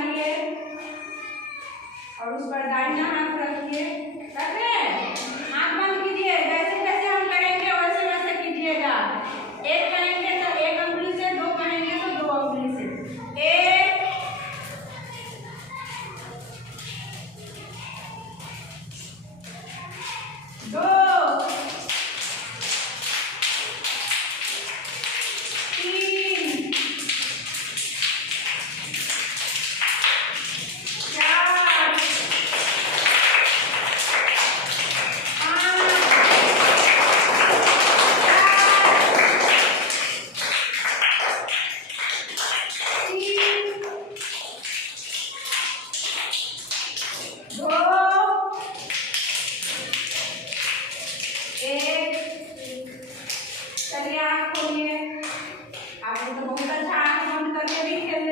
डालिए और उस पर दाहिना हाथ रखिए। रख रहे हैं? आँख बंद कीजिए। जैसे जैसे हम करेंगे वैसे वैसे कीजिएगा। एक करेंगे तो एक उंगली से, दो करेंगे तो दो उंगली से। एक, दो, तीन, चार, चलिए आँख खोलिए। आपको तो बहुत अच्छा आँख बंद करके भी खेलने